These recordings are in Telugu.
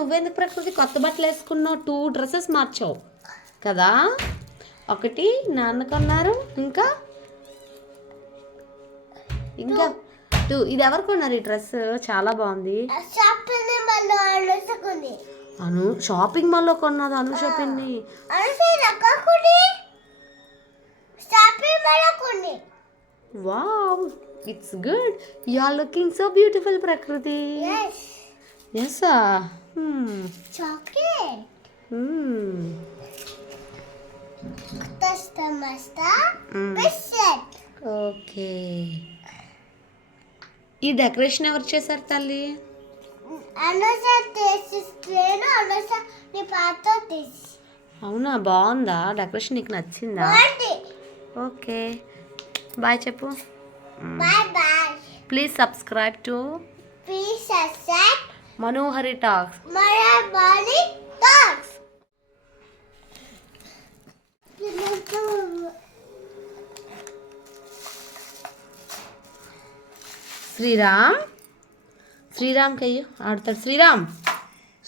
నువ్వెందుకు ప్రకృతి కొత్త బట్టలు వేసుకున్నావు? 2 డ్రెస్సెస్ మార్చావు కదా. ఒకటి నాన్న కొన్నారు, ఇంకా 2. ఇది ఎవరు కొన్నారు ఈ డ్రెస్? చాలా బాగుంది. అను షాపింగ్ మాల్లో కొన్నది. అనుష పిన్ని. Wow, it's good. You are looking so beautiful Prakruthi. yes chocolate biscuit. Okay, ఈ డెకరేషన్ ఎవరు చేశారు తల్లి? అవునా, బాగుందా డెకరేషన్? నీకు నచ్చిందా? ఓకే, బాయ్ చెప్పు. Please subscribe to Manohari talks. Sriram, Sriram కయ్యో ఆడతాడు. శ్రీరామ్,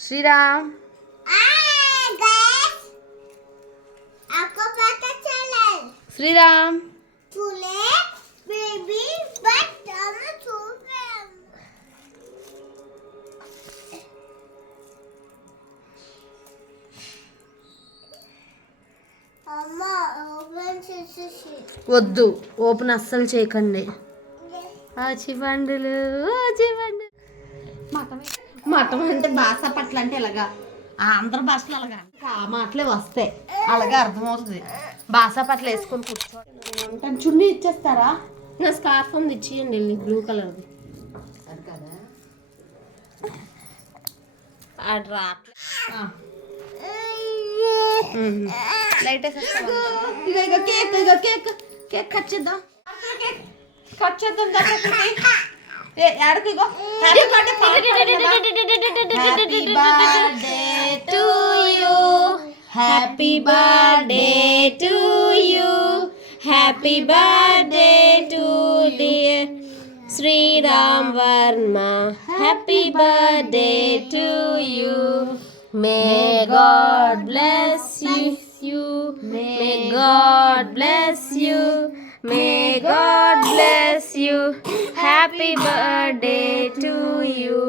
శ్రీరామ్. శ్రీరామ్, వద్దు, ఓపెన్ అస్సలు చేయకండి. చివండులు చివండు. మఠం అంటే భాష పట్ల అంటే ఇలాగా, ఆంధ్ర భాషలో అలాగా ఆ మాటలే వస్తాయి, అలాగే అర్థమవుతుంది. భాష పట్ల వేసుకొని కూర్చోండి. చున్నీ ఇచ్చేస్తారా? నా స్కార్ఫ్ ఉంది, ఇచ్చేయండి వెళ్ళి, బ్లూ కలర్ది. లైట్ ఇక కేక్, ఇక కేక్ కేక్ కట్ చేద్దాం, కట్ చేద్దాం. Happy birthday to you, happy birthday to you, happy birthday to dear Sriram Varma, happy birthday to you. May God bless you. May God bless you. May God bless you. Happy birthday to you.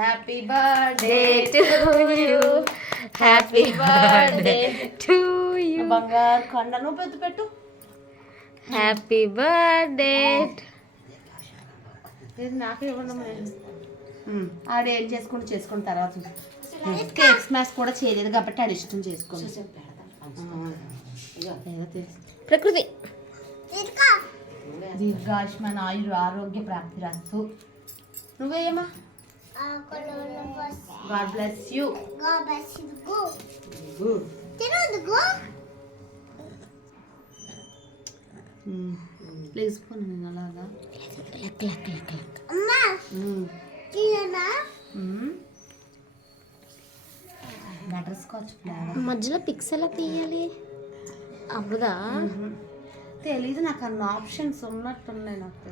Happy birthday to you. Happy birthday to you. బంగారు కండను పెట్టు. Happy birthday. ఇది నాకు ఇవ్వడం లేదు. ఆడు ఏం చేసుకుని తర్వాత కేక్ స్మాష్ కూడా చేయలేదు కాబట్టి ఆడు ఇష్టం చేసుకోండి. ప్రకృతి దీర్ఘాయుష్మాన్ ఆయుర్ ఆరోగ్య ప్రాప్తి రస్తు. నువ్వేమా? God bless you. ప్లీజ్ పోను నేను అలాగా బటర్ స్కాచ్ ఫ్లేవర్. మధ్యలో పిక్స్ ఎలా తీయాలి? అవ్వదా? తెలీదు నాకు, అన్న ఆప్షన్స్ ఉన్నట్టున్నాయి నాకు.